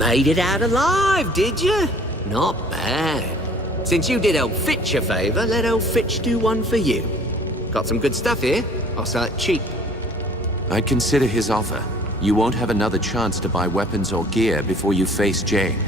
Made it out alive, did you? Not bad. Since you did old Fitch a favour, let old Fitch do one for you. Got some good stuff here. I'll sell it cheap. I'd consider his offer. You won't have another chance to buy weapons or gear before you face Jane.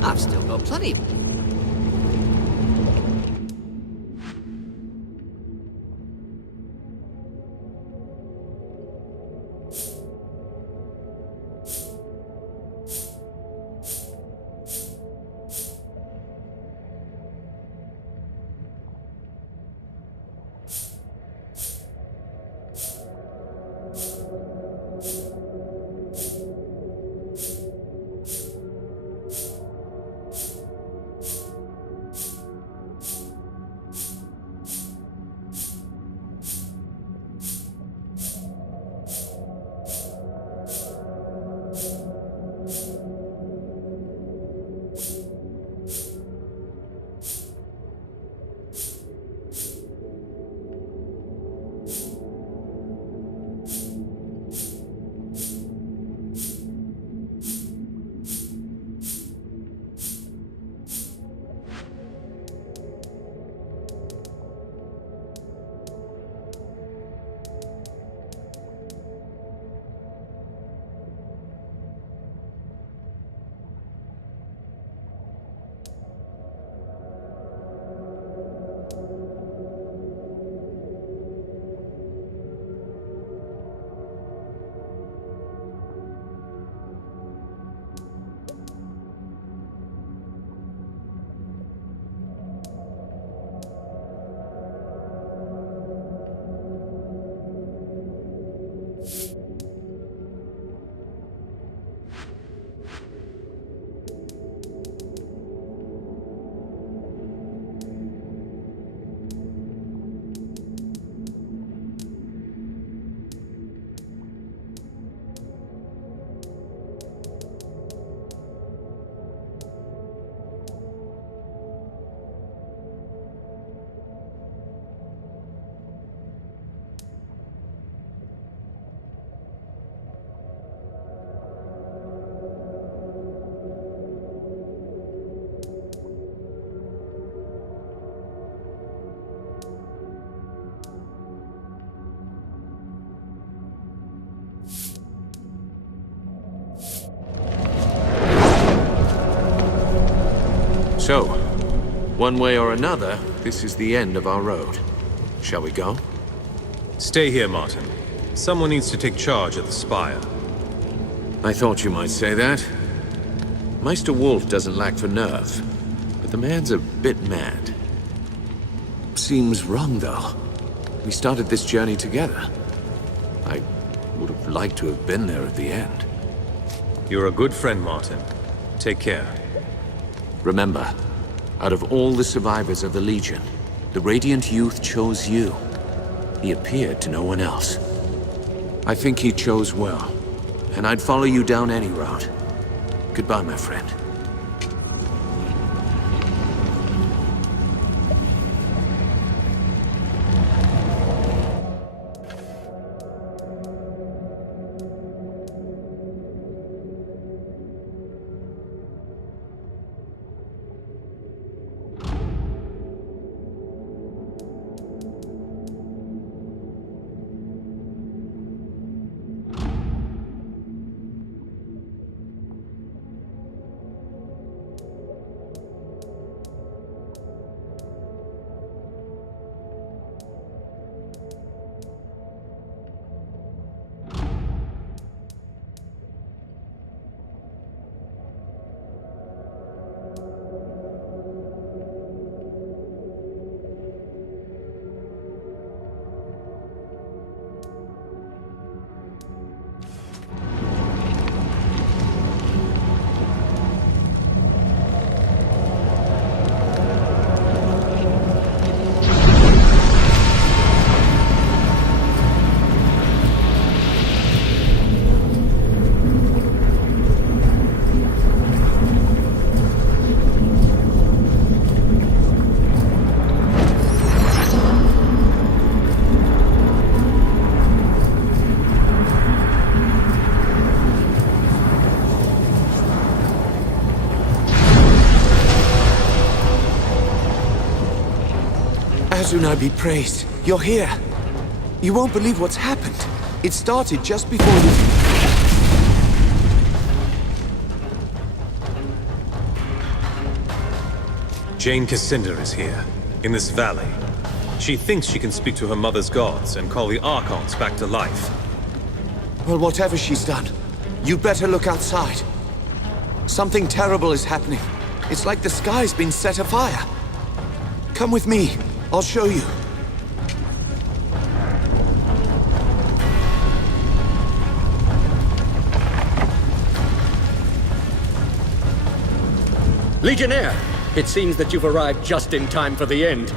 I've still got plenty. So, one way or another, this is the end of our road. Shall we go? Stay here, Martin. Someone needs to take charge at the Spire. I thought you might say that. Meister Wolf doesn't lack for nerve, but the man's a bit mad. Seems wrong, though. We started this journey together. I would have liked to have been there at the end. You're a good friend, Martin. Take care. Remember, out of all the survivors of the Legion, the Radiant Youth chose you. He appeared to no one else. I think he chose well, and I'd follow you down any route. Goodbye, my friend. Azunai be praised. You're here. You won't believe what's happened. It started just before you... Jane Cascinder is here, in this valley. She thinks she can speak to her mother's gods and call the Archons back to life. Well, whatever she's done, you better look outside. Something terrible is happening. It's like the sky's been set afire. Come with me. I'll show you. Legionnaire! It seems that you've arrived just in time for the end.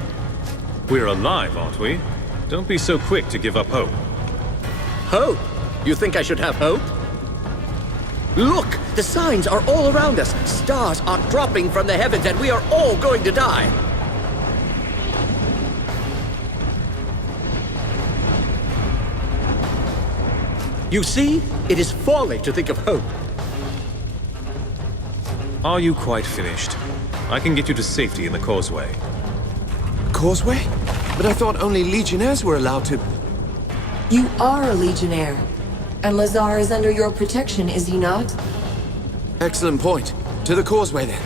We're alive, aren't we? Don't be so quick to give up hope. Hope? You think I should have hope? Look! The signs are all around us! Stars are dropping from the heavens and we are all going to die! You see? It is folly to think of hope. Are you quite finished? I can get you to safety in the causeway. Causeway? But I thought only Legionnaires were allowed to... You are a Legionnaire. And Lazar is under your protection, is he not? Excellent point. To the causeway, then.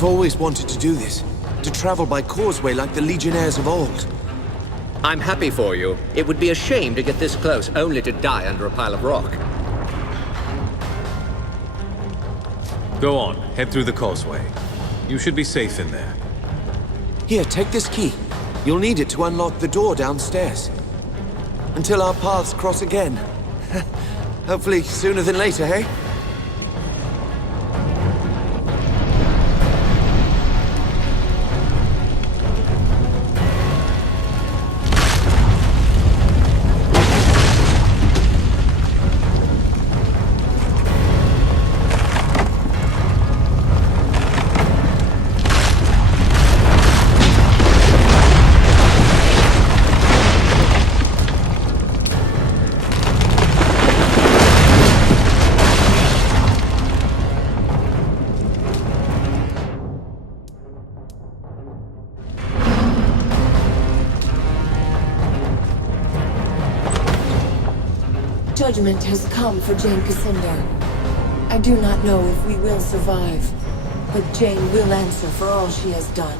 I've always wanted to do this. To travel by causeway like the Legionnaires of old. I'm happy for you. It would be a shame to get this close only to die under a pile of rock. Go on, head through the causeway. You should be safe in there. Here, take this key. You'll need it to unlock the door downstairs. Until our paths cross again. Hopefully sooner than later, hey? judgment has come for Jane Cascinder. I do not know if we will survive, but Jane will answer for all she has done.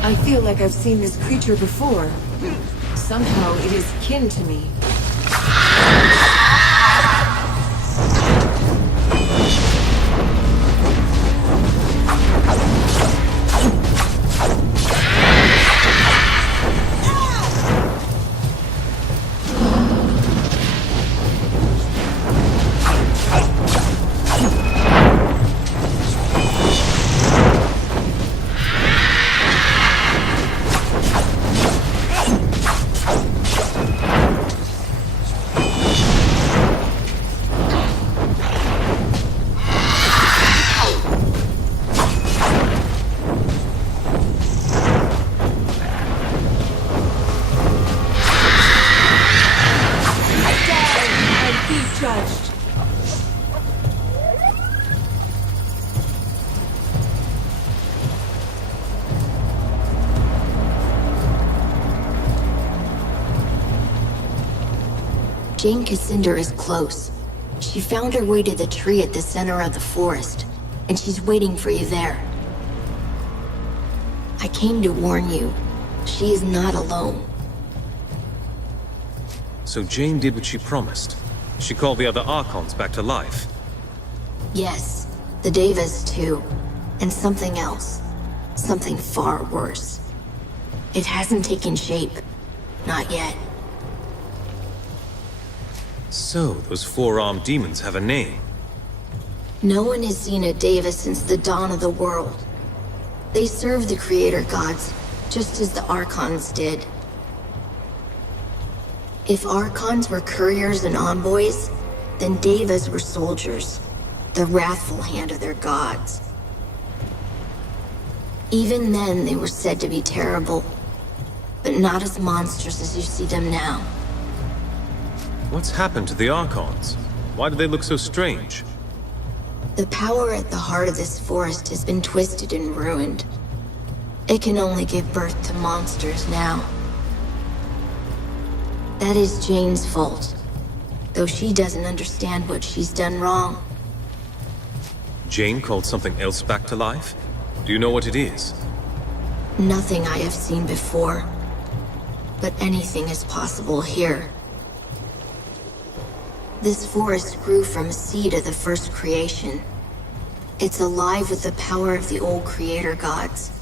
I feel like I've seen this creature before. Somehow it is kin to me. Judged. Jane Cascinder is close. She found her way to the tree at the center of the forest, and she's waiting for you there. I came to warn you. She is not alone. So Jane did what she promised. She called the other Archons back to life. Yes, the Devas too. And something else. Something far worse. It hasn't taken shape. Not yet. So, those four-armed demons have a name. No one has seen a Deva since the dawn of the world. They serve the Creator Gods, just as the Archons did. If Archons were couriers and envoys, then Devas were soldiers, the wrathful hand of their gods. Even then, they were said to be terrible, but not as monsters as you see them now. What's happened to the Archons? Why do they look so strange? The power at the heart of this forest has been twisted and ruined. It can only give birth to monsters now. That is Jane's fault, though she doesn't understand what she's done wrong. Jane called something else back to life? Do you know what it is? Nothing I have seen before, but anything is possible here. This forest grew from a seed of the first creation. It's alive with the power of the old Creator Gods.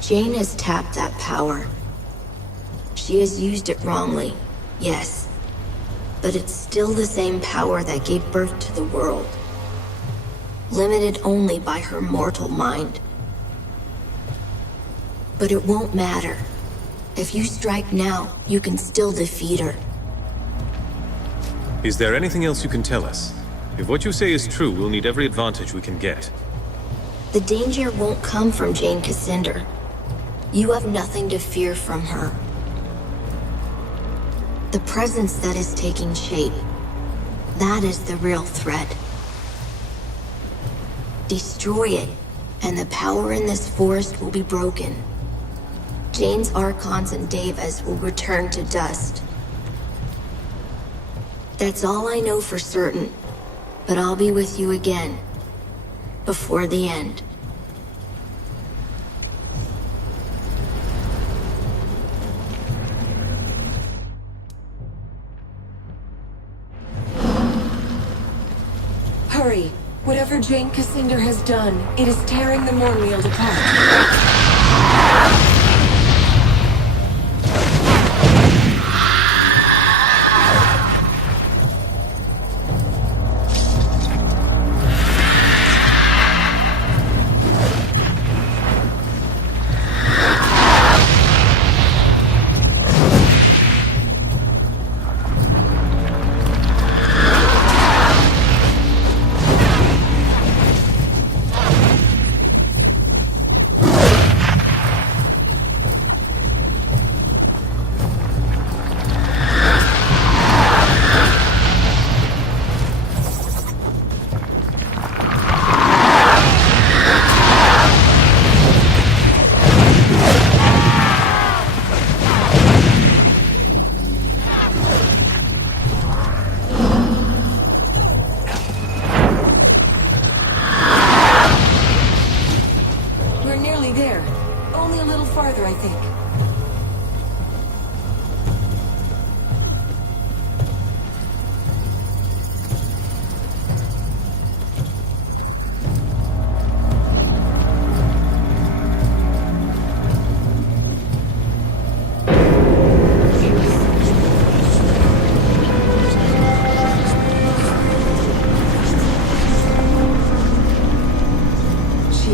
Jane has tapped that power. She has used it wrongly, yes. But it's still the same power that gave birth to the world. Limited only by her mortal mind. But it won't matter. If you strike now, you can still defeat her. Is there anything else you can tell us? If what you say is true, we'll need every advantage we can get. The danger won't come from Jane Cascinder. You have nothing to fear from her. The presence that is taking shape, that is the real threat. Destroy it, and the power in this forest will be broken. Jane's Archons and Devas will return to dust. That's all I know for certain, but I'll be with you again, before the end. Hurry! Whatever Jane Cascinder has done, it is tearing the Mournfield apart.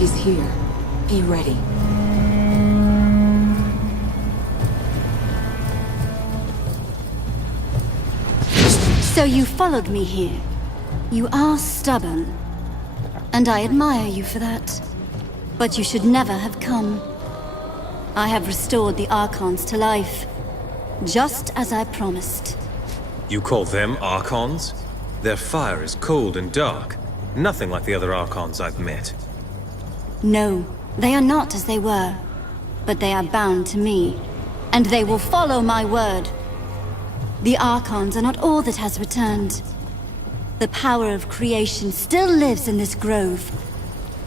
is here. Be ready. So you followed me here. You are stubborn. And I admire you for that. But you should never have come. I have restored the Archons to life. Just as I promised. You call them Archons? Their fire is cold and dark. Nothing like the other Archons I've met. No, they are not as they were. But they are bound to me. And they will follow my word. The Archons are not all that has returned. The power of creation still lives in this grove.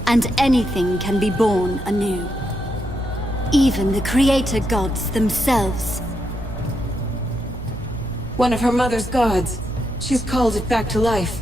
And anything can be born anew. Even the creator gods themselves. One of her mother's gods. She's called it back to life.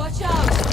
Watch out!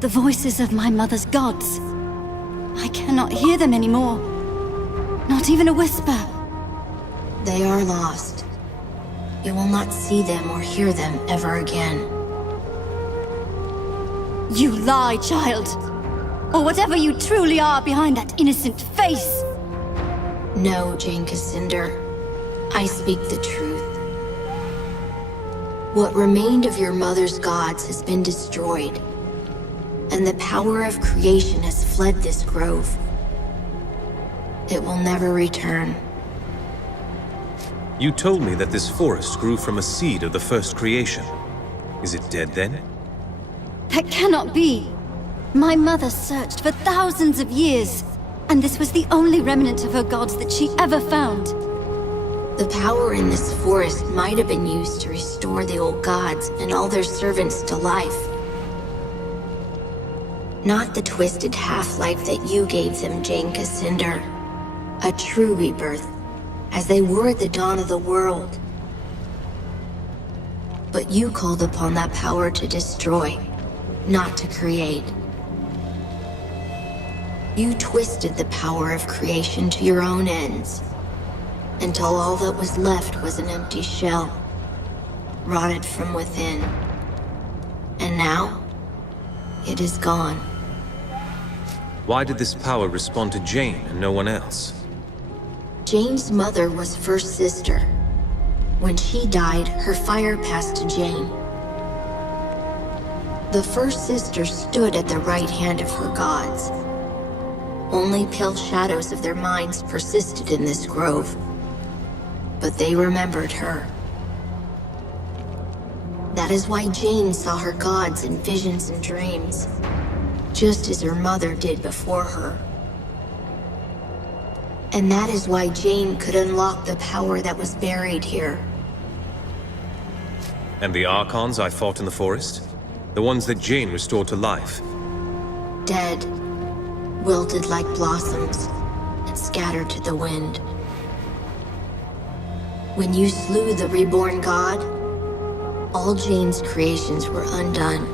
The voices of my mother's gods. I cannot hear them anymore. Not even a whisper. They are lost. You will not see them or hear them ever again. You lie, child. Or whatever you truly are behind that innocent face. No, Jane Cassander. I speak the truth. What remained of your mother's gods has been destroyed, and the power of creation has fled this grove. It will never return. You told me that this forest grew from a seed of the first creation. Is it dead then? That cannot be. My mother searched for thousands of years, and this was the only remnant of her gods that she ever found. The power in this forest might have been used to restore the old gods and all their servants to life. Not the twisted half-life that you gave them, Jane Cassander. A true rebirth, as they were at the dawn of the world. But you called upon that power to destroy, not to create. You twisted the power of creation to your own ends, until all that was left was an empty shell, rotted from within. And now, it is gone. Why did this power respond to Jane and no one else? Jane's mother was first sister. When she died, her fire passed to Jane. The first sister stood at the right hand of her gods. Only pale shadows of their minds persisted in this grove. But they remembered her. That is why Jane saw her gods in visions and dreams, just as her mother did before her. And that is why Jane could unlock the power that was buried here. And the Archons I fought in the forest? The ones that Jane restored to life? Dead, wilted like blossoms, and scattered to the wind. When you slew the reborn god, all Jane's creations were undone.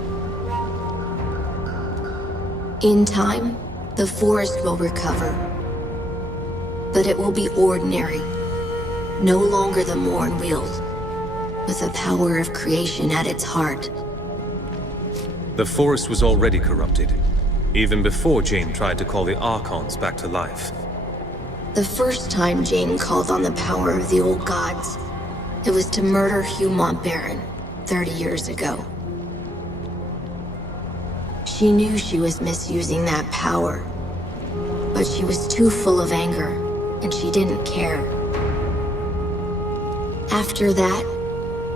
In time, the forest will recover. But it will be ordinary, no longer the Mournweald, with the power of creation at its heart. The forest was already corrupted, even before Jane tried to call the Archons back to life. The first time Jane called on the power of the old gods, it was to murder Hugh Montbaron 30 years ago. She knew she was misusing that power, but she was too full of anger, and she didn't care. After that,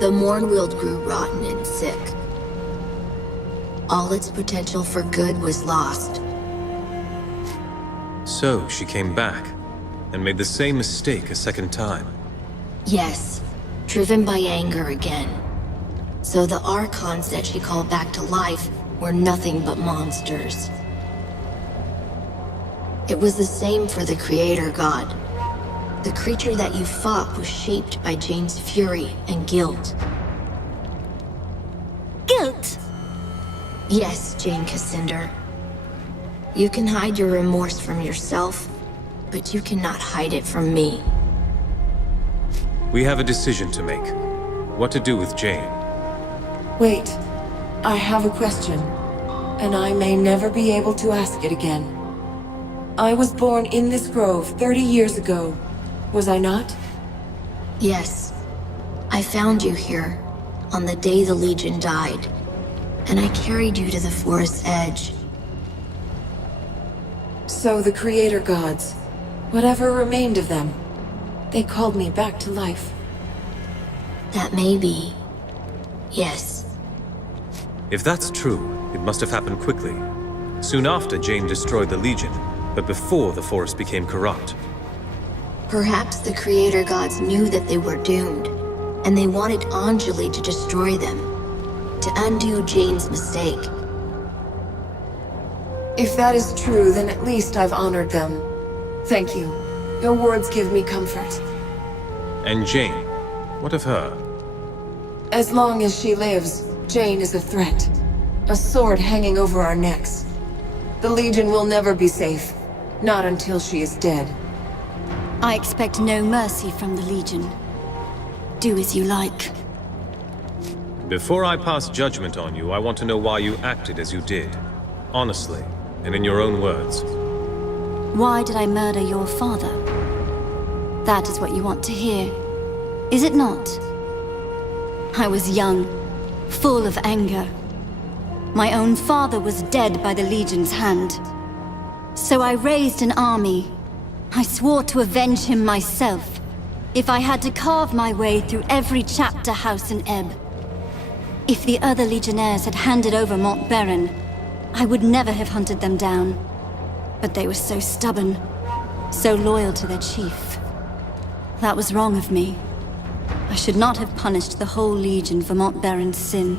the Mournweald grew rotten and sick. All its potential for good was lost. So she came back, and made the same mistake a second time. Yes, driven by anger again. So the Archons that she called back to life were nothing but monsters. It was the same for the Creator God. The creature that you fought was shaped by Jane's fury and guilt. Guilt! Yes, Jane Cassander. You can hide your remorse from yourself, but you cannot hide it from me. We have a decision to make. What to do with Jane. Wait. I have a question, and I may never be able to ask it again. I was born in this grove 30 years ago, was I not? Yes. I found you here, on the day the Legion died, and I carried you to the forest's edge. So the Creator Gods, whatever remained of them, they called me back to life. That may be. Yes. If that's true, it must have happened quickly. Soon after Jane destroyed the Legion, but before the forest became corrupt. Perhaps the Creator Gods knew that they were doomed, and they wanted Anjali to destroy them, to undo Jane's mistake. If that is true, then at least I've honored them. Thank you. Your words give me comfort. And Jane, what of her? As long as she lives, Jane is a threat. A sword hanging over our necks. The Legion will never be safe. Not until she is dead. I expect no mercy from the Legion. Do as you like. Before I pass judgment on you, I want to know why you acted as you did. Honestly, and in your own words. Why did I murder your father? That is what you want to hear, is it not? I was young, full of anger. My own father was dead by the Legion's hand. So I raised an army. I swore to avenge him myself, if I had to carve my way through every chapter house in Ebb. If the other Legionnaires had handed over Mont Baron, I would never have hunted them down. But they were so stubborn, so loyal to their chief. That was wrong of me. I should not have punished the whole Legion for Mont Baron's sin.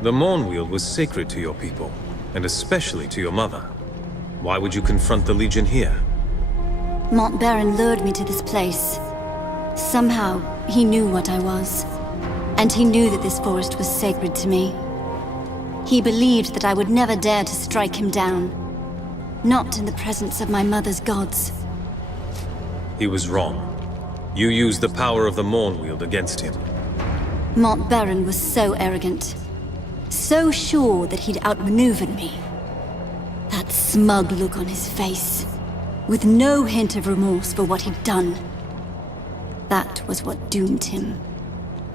The Mournweald was sacred to your people, and especially to your mother. Why would you confront the Legion here? Mont Baron lured me to this place. Somehow, he knew what I was. And he knew that this forest was sacred to me. He believed that I would never dare to strike him down. Not in the presence of my mother's gods. He was wrong. You used the power of the Mournweald against him. Mont Baron was so arrogant. So sure that he'd outmaneuvered me. That smug look on his face, with no hint of remorse for what he'd done. That was what doomed him,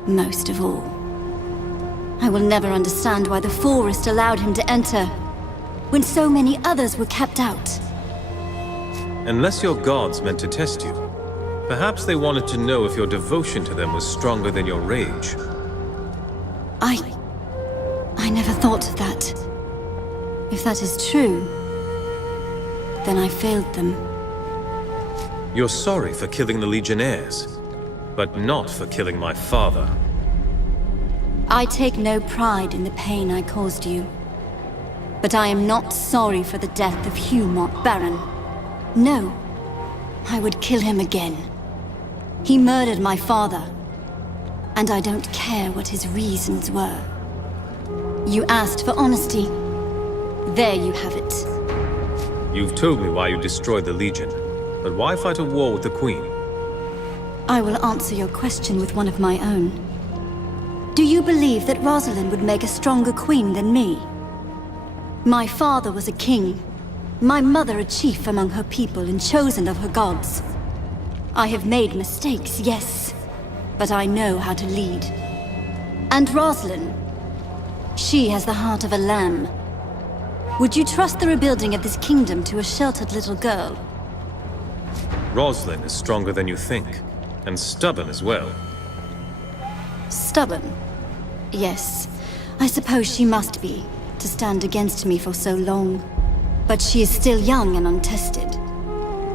most of all. I will never understand why the Forest allowed him to enter, when so many others were kept out. Unless your gods meant to test you, perhaps they wanted to know if your devotion to them was stronger than your rage. I never thought of that. If that is true, then I failed them. You're sorry for killing the Legionnaires, but not for killing my father. I take no pride in the pain I caused you. But I am not sorry for the death of Hugh Mont Baron. No, I would kill him again. He murdered my father, and I don't care what his reasons were. You asked for honesty. There you have it. You've told me why you destroyed the Legion, but why fight a war with the Queen? I will answer your question with one of my own. Do you believe that Rosalind would make a stronger queen than me? My father was a king, my mother a chief among her people and chosen of her gods. I have made mistakes, yes, but I know how to lead. And Rosalind, she has the heart of a lamb. Would you trust the rebuilding of this kingdom to a sheltered little girl? Rosalind is stronger than you think, and stubborn as well. Stubborn? Yes, I suppose she must be, to stand against me for so long. But she is still young and untested.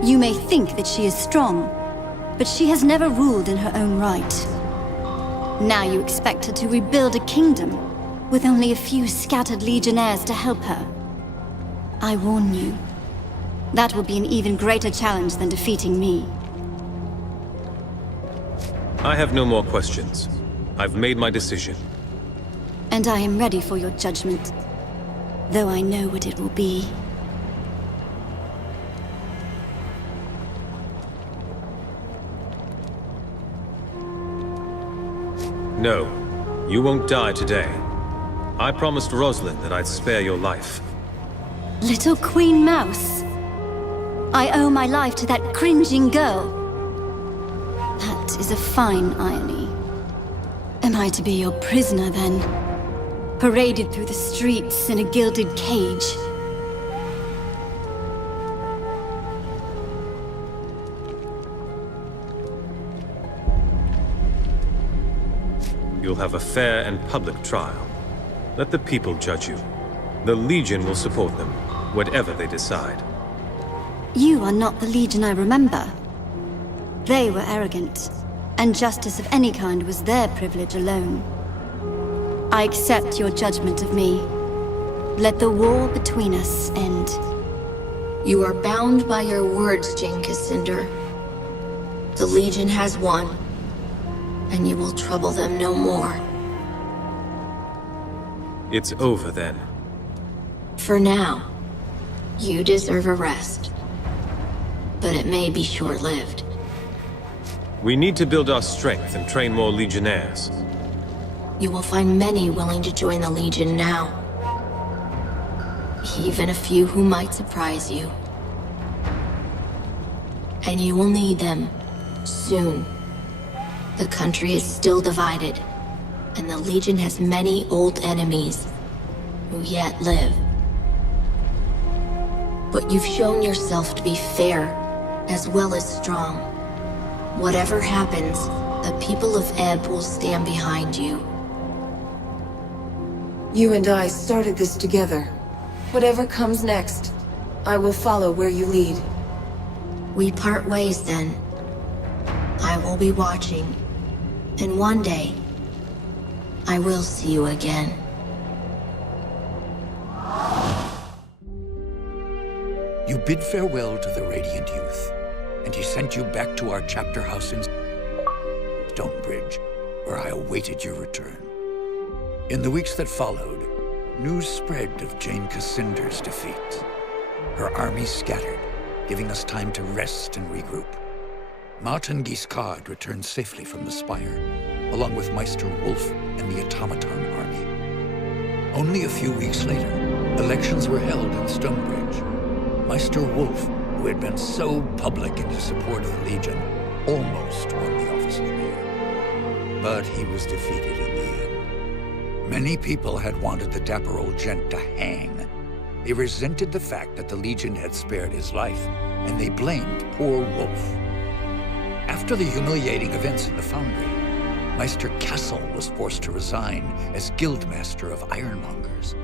You may think that she is strong, but she has never ruled in her own right. Now you expect her to rebuild a kingdom, with only a few scattered legionnaires to help her. I warn you, that will be an even greater challenge than defeating me. I have no more questions. I've made my decision. And I am ready for your judgment, though I know what it will be. No, you won't die today. I promised Rosalind that I'd spare your life. Little Queen Mouse. I owe my life to that cringing girl. That is a fine irony. Am I to be your prisoner, then? Paraded through the streets in a gilded cage? You'll have a fair and public trial. Let the people judge you. The Legion will support them, whatever they decide. You are not the Legion I remember. They were arrogant, and justice of any kind was their privilege alone. I accept your judgment of me. Let the war between us end. You are bound by your words, Jane Cassander. The Legion has won, and you will trouble them no more. It's over then. For now, you deserve a rest. But it may be short-lived. We need to build our strength and train more Legionnaires. You will find many willing to join the Legion now. Even a few who might surprise you. And you will need them soon. The country is still divided, and the Legion has many old enemies who yet live. But you've shown yourself to be fair as well as strong. Whatever happens, the people of Ebb will stand behind you. You and I started this together. Whatever comes next, I will follow where you lead. We part ways then. I will be watching. And one day, I will see you again. You bid farewell to the Radiant Youth, and he sent you back to our chapter house in Stonebridge, where I awaited your return. In the weeks that followed, news spread of Jane Cassinder's defeat. Her army scattered, giving us time to rest and regroup. Martin Guiscard returned safely from the Spire, along with Meister Wolf and the Automaton army. Only a few weeks later, elections were held in Stonebridge. Meister Wolf, who had been so public in his support of the Legion, almost won the office of mayor. But he was defeated in the end. Many people had wanted the dapper old gent to hang. They resented the fact that the Legion had spared his life, and they blamed poor Wolf. After the humiliating events in the Foundry, Meister Cassel was forced to resign as Guildmaster of Ironmongers.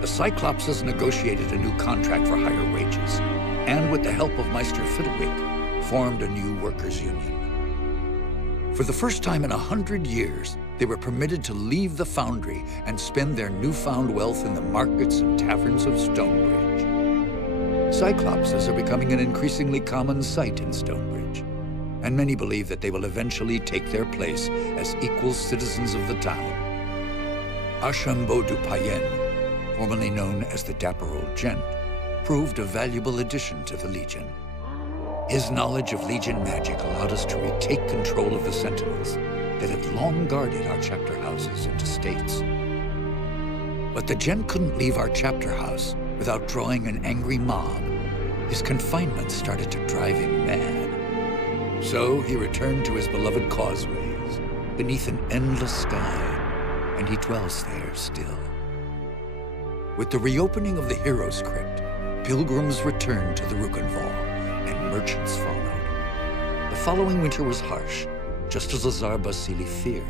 The Cyclopses negotiated a new contract for higher wages, and with the help of Meister Fiddlewick, formed a new workers' union. For the first time in 100 years, they were permitted to leave the Foundry and spend their newfound wealth in the markets and taverns of Stonebridge. Cyclopses are becoming an increasingly common sight in Stonebridge, and many believe that they will eventually take their place as equal citizens of the town. Archambault du Payen, formerly known as the Dapper Old Gent, proved a valuable addition to the Legion. His knowledge of Legion magic allowed us to retake control of the Sentinels that had long guarded our chapter houses and estates. But the Gent couldn't leave our chapter house without drawing an angry mob. His confinement started to drive him mad. So he returned to his beloved causeways, beneath an endless sky, and he dwells there still. With the reopening of the Heroes Crypt, pilgrims returned to the Rukenval, and merchants followed. The following winter was harsh, just as Lazar Basili feared.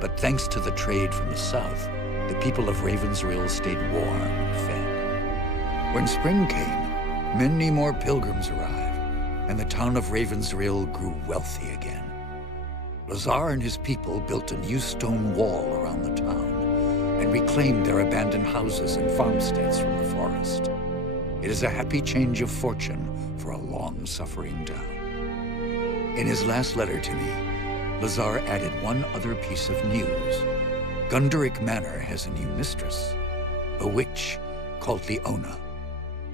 But thanks to the trade from the south, the people of Ravensrill stayed warm and fed. When spring came, many more pilgrims arrived, and the town of Ravensrill grew wealthy again. Lazar and his people built a new stone wall around the town, and reclaimed their abandoned houses and farmsteads from the forest. It is a happy change of fortune for a long-suffering town. In his last letter to me, Lazar added one other piece of news. Gunderic Manor has a new mistress, a witch called Leona.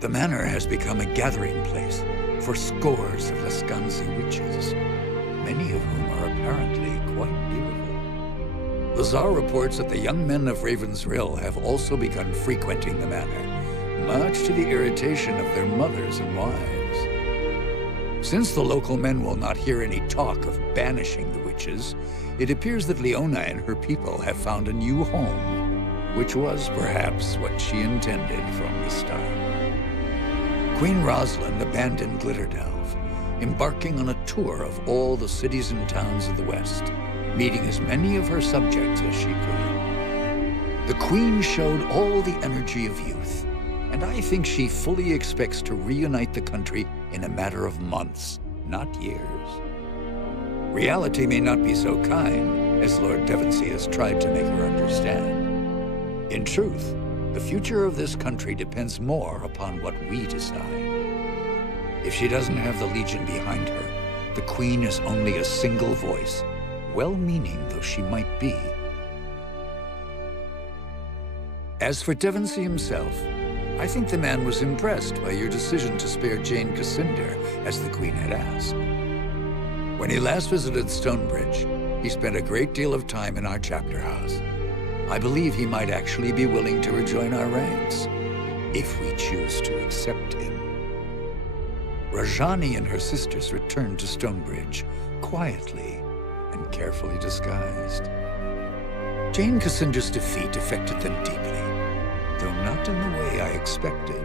The manor has become a gathering place for scores of Lescanzi witches, many of whom are apparently quite beautiful. Lazar reports that the young men of Ravensrill have also begun frequenting the manor, much to the irritation of their mothers and wives. Since the local men will not hear any talk of banishing the witches, it appears that Leona and her people have found a new home, which was perhaps what she intended from the start. Queen Rosalind abandoned Glitterdelve, embarking on a tour of all the cities and towns of the West, meeting as many of her subjects as she could. The Queen showed all the energy of youth, and I think she fully expects to reunite the country in a matter of months, not years. Reality may not be so kind, as Lord Devonsey has tried to make her understand. In truth, the future of this country depends more upon what we decide. If she doesn't have the Legion behind her, the Queen is only a single voice, well-meaning though she might be. As for Devonsey himself, I think the man was impressed by your decision to spare Jane Cassander, as the Queen had asked. When he last visited Stonebridge, he spent a great deal of time in our chapter house. I believe he might actually be willing to rejoin our ranks, if we choose to accept him. Rajani and her sisters returned to Stonebridge, quietly and carefully disguised. Jane Cassander's defeat affected them deeply, though not in the way I expected.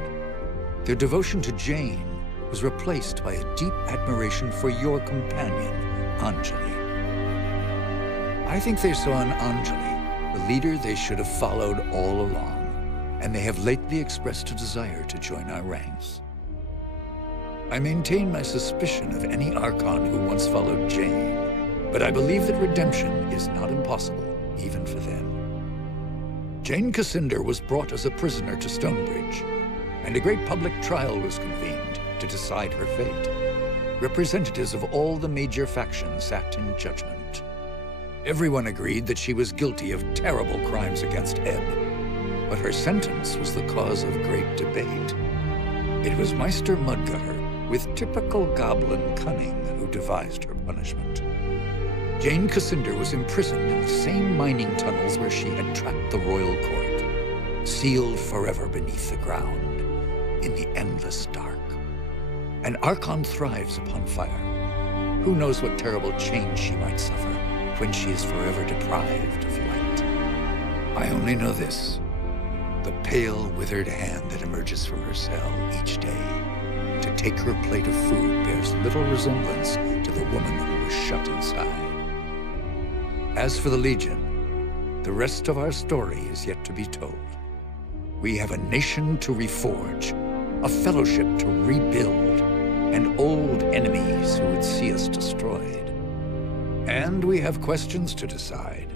Their devotion to Jane was replaced by a deep admiration for your companion, Anjali. I think they saw in Anjali the leader they should have followed all along, and they have lately expressed a desire to join our ranks. I maintain my suspicion of any Archon who once followed Jane, but I believe that redemption is not impossible, even for them. Jane Cassander was brought as a prisoner to Stonebridge, and a great public trial was convened to decide her fate. Representatives of all the major factions sat in judgment. Everyone agreed that she was guilty of terrible crimes against Ebb, but her sentence was the cause of great debate. It was Meister Mudgutter, with typical goblin cunning, who devised her punishment. Jane Cassander was imprisoned in the same mining tunnels where she had trapped the royal court, sealed forever beneath the ground, in the endless dark. An Archon thrives upon fire. Who knows what terrible change she might suffer when she is forever deprived of light? I only know this. The pale, withered hand that emerges from her cell each day to take her plate of food bears little resemblance to the woman who was shut inside. As for the Legion, the rest of our story is yet to be told. We have a nation to reforge, a fellowship to rebuild, and old enemies who would see us destroyed. And we have questions to decide.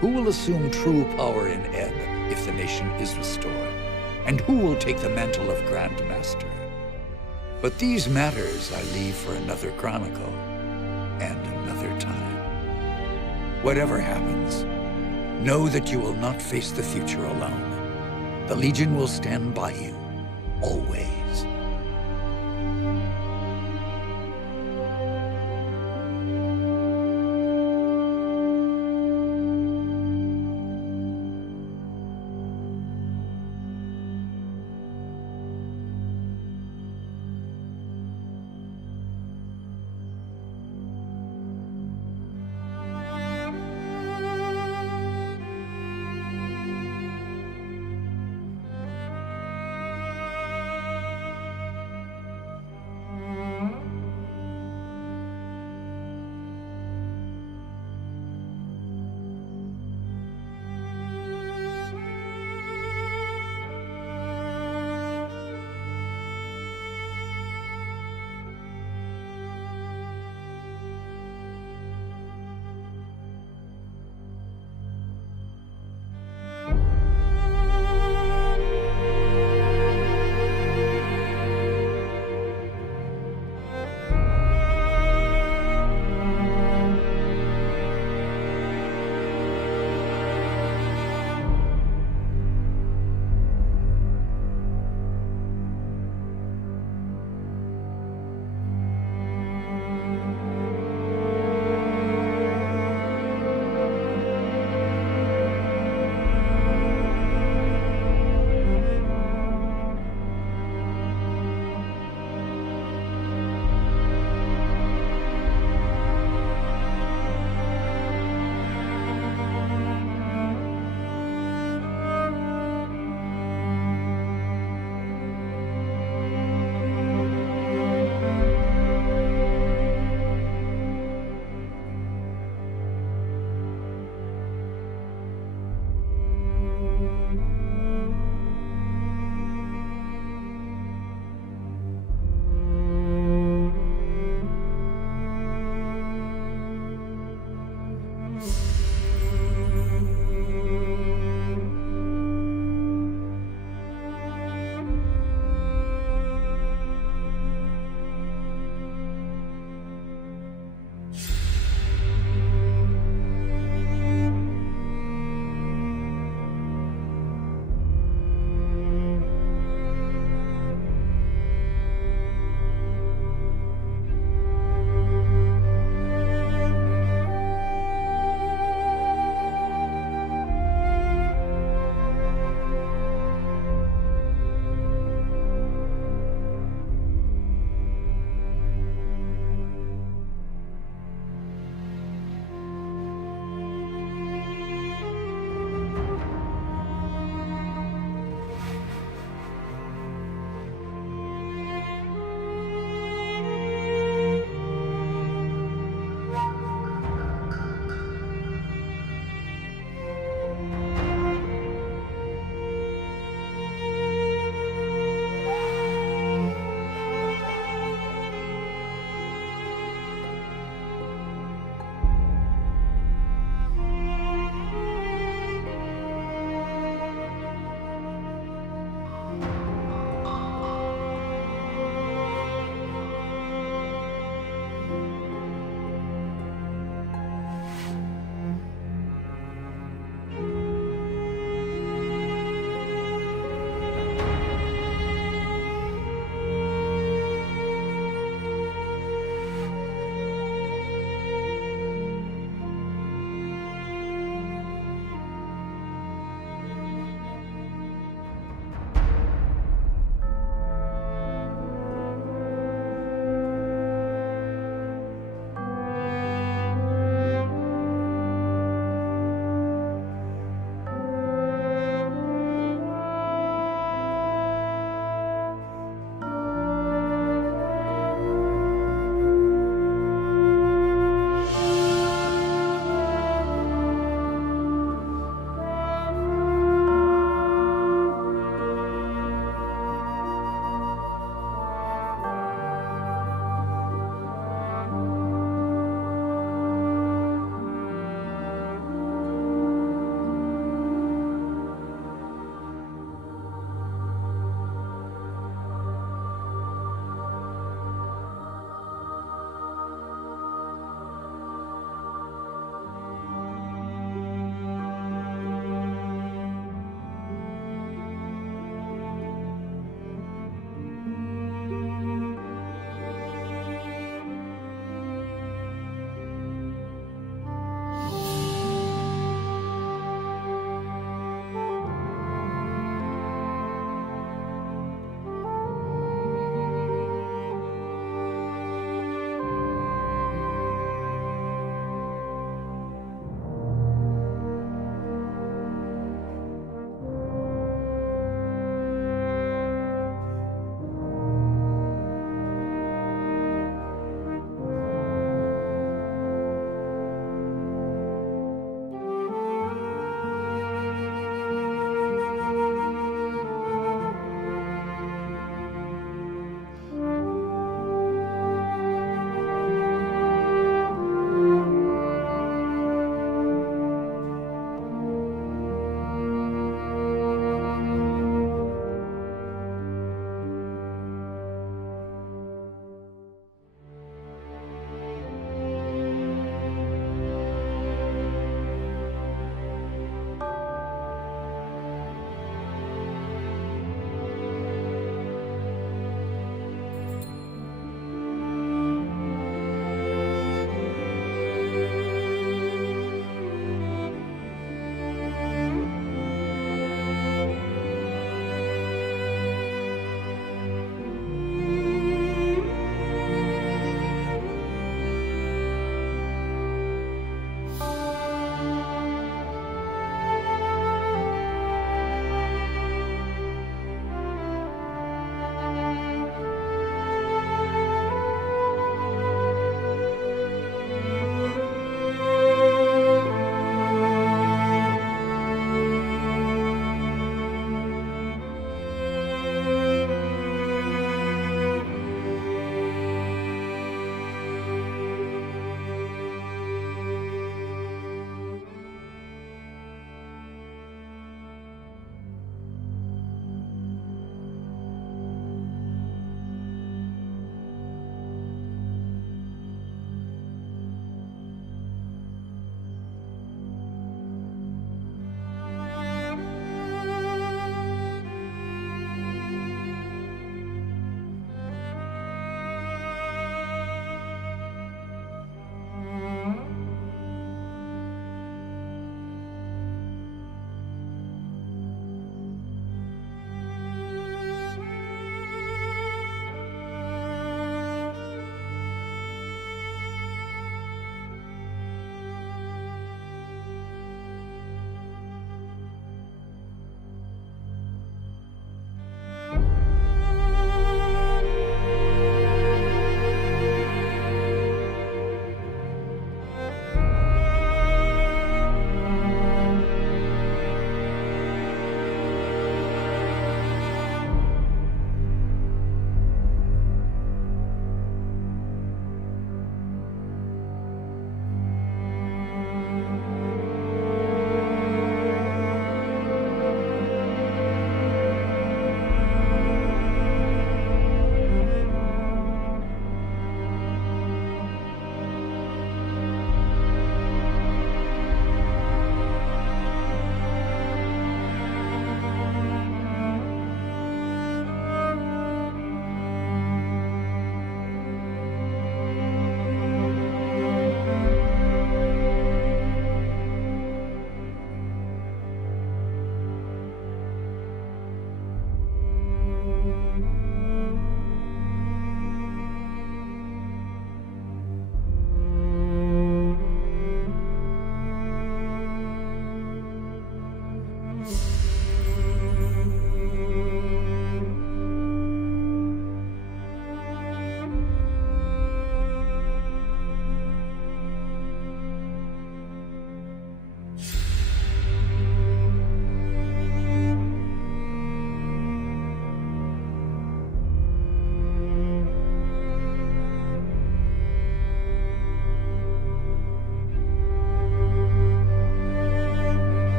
Who will assume true power in Ebb if the nation is restored? And who will take the mantle of Grand Master? But these matters I leave for another chronicle, and another time. Whatever happens, know that you will not face the future alone. The Legion will stand by you, always.